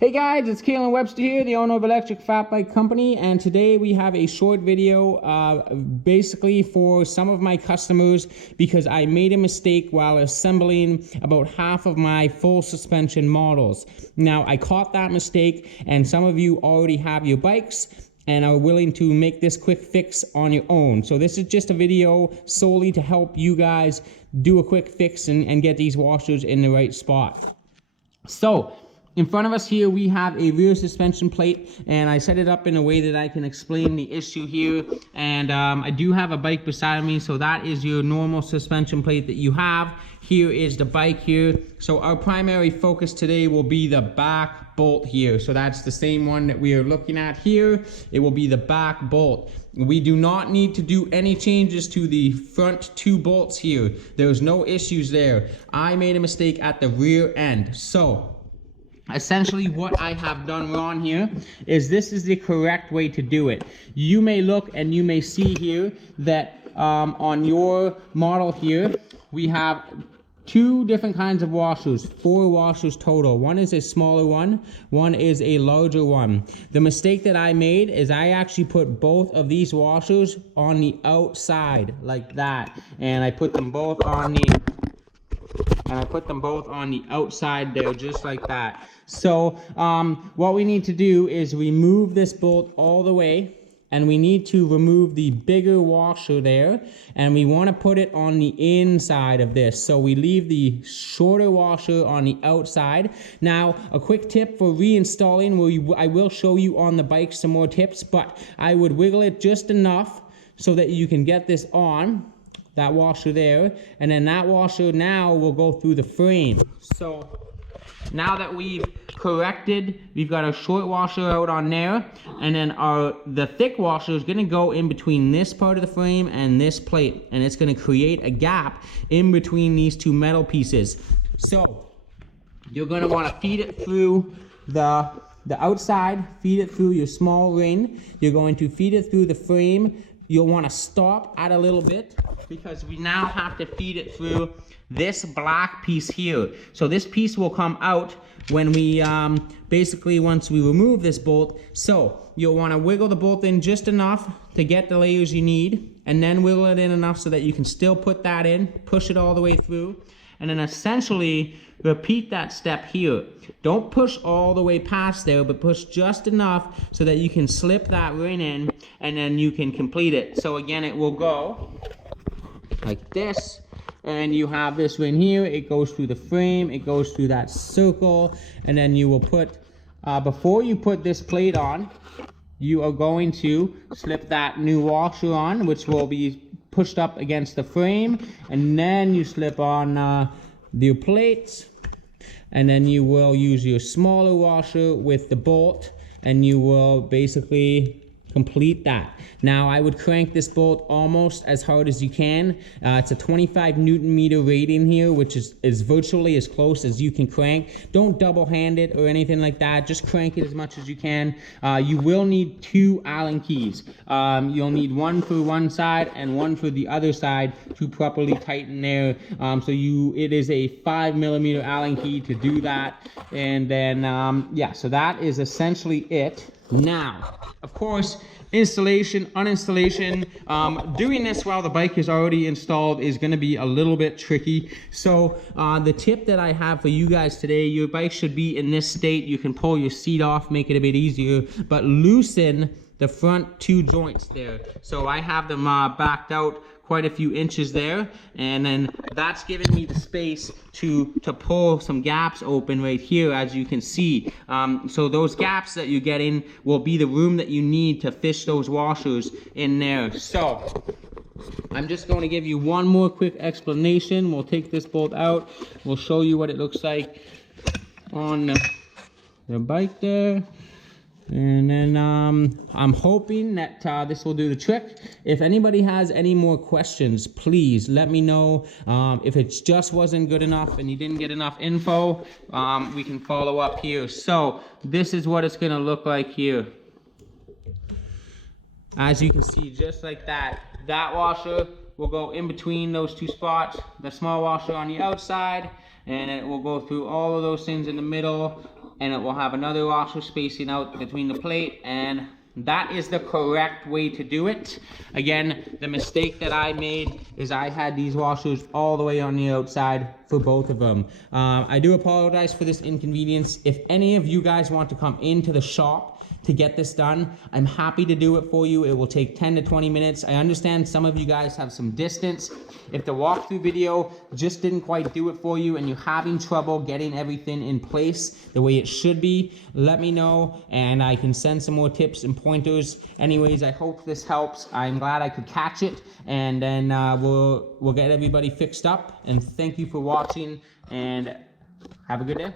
Hey guys, it's Kalen Webster here, the owner of Electric Fat Bike Company, and today we have a short video basically for some of my customers because I made a mistake while assembling about half of my full suspension models. Now, I caught that mistake, and some of you already have your bikes and are willing to make this quick fix on your own. So this is just a video solely to help you guys do a quick fix and get these washers in the right spot. So, in front of us here, we have a rear suspension plate, and I set it up in a way that I can explain the issue here. And I do have a bike beside me, so that is your normal suspension plate that you have. Here is the bike here. So our primary focus today will be the back bolt here. So that's the same one that we are looking at here. It will be the back bolt. We do not need to do any changes to the front two bolts here. There's no issues there. I made a mistake at the rear end. So essentially what I have done wrong here is this is the correct way to do it. You may look and you may see here that on your model here we have two different kinds of washers, 4 washers total. One is a smaller one is a larger one. The mistake that I made is I actually put both of these washers on the outside like that, and I put them both on the outside there, just like that. So what we need to do is remove this bolt all the way, and we need to remove the bigger washer there, and we want to put it on the inside of this. So we leave the shorter washer on the outside. Now, a quick tip for reinstalling, I will show you on the bike some more tips, but I would wiggle it just enough so that you can get this on, that washer there, and then that washer now will go through the frame. So now that we've corrected, we've got a short washer out on there, and then the thick washer is going to go in between this part of the frame and this plate, and it's going to create a gap in between these two metal pieces. So you're going to want to feed it through the outside, feed it through your small ring. You're going to feed it through the frame. You'll want to stop at a little bit because we now have to feed it through this black piece here. So this piece will come out when we basically once we remove this bolt. So you'll want to wiggle the bolt in just enough to get the layers you need, and then wiggle it in enough so that you can still put that in, push it all the way through, and then essentially repeat that step here. Don't push all the way past there, but push just enough so that you can slip that ring in, and then you can complete it. So again, it will go like this, and you have this ring here. It goes through the frame, it goes through that circle, and then you will put, before you put this plate on, you are going to slip that new washer on, which will be pushed up against the frame, and then you slip on your plates, and then you will use your smaller washer with the bolt, and you will basically complete that. Now, I would crank this bolt almost as hard as you can. It's a 25 Newton meter rating here, which is virtually as close as you can crank. Don't double hand it or anything like that. Just crank it as much as you can. You will need 2 Allen keys. You'll need one for one side and one for the other side to properly tighten there. It is a 5mm Allen key to do that. And then, yeah, so that is essentially it. Now, of course, installation, uninstallation, doing this while the bike is already installed is going to be a little bit tricky. So the tip that I have for you guys today, your bike should be in this state. You can pull your seat off, make it a bit easier, but loosen the front 2 joints there. So I have them backed out quite a few inches there, and then that's giving me the space to pull some gaps open right here, as you can see. So those gaps that you're getting will be the room that you need to fish those washers in there. So I'm just going to give you one more quick explanation. We'll take this bolt out. We'll show you what it looks like on the bike there. And then I'm hoping that this will do the trick. If anybody has any more questions, please let me know. If it just wasn't good enough and you didn't get enough info, we can follow up here. So this is what it's going to look like here. As you can see, just like that, that washer will go in between those 2 spots, the small washer on the outside, and it will go through all of those things in the middle, and it will have another washer spacing out between the plate, and that is the correct way to do it. Again, the mistake that I made is I had these washers all the way on the outside for both of them. I do apologize for this inconvenience. If any of you guys want to come into the shop to get this done, I'm happy to do it for you. It will take 10 to 20 minutes. I understand some of you guys have some distance. If the walkthrough video just didn't quite do it for you and you're having trouble getting everything in place the way it should be, let me know and I can send some more tips and pointers. Anyways, I hope this helps. I'm glad I could catch it, and then we'll get everybody fixed up. And thank you for watching, and have a good day.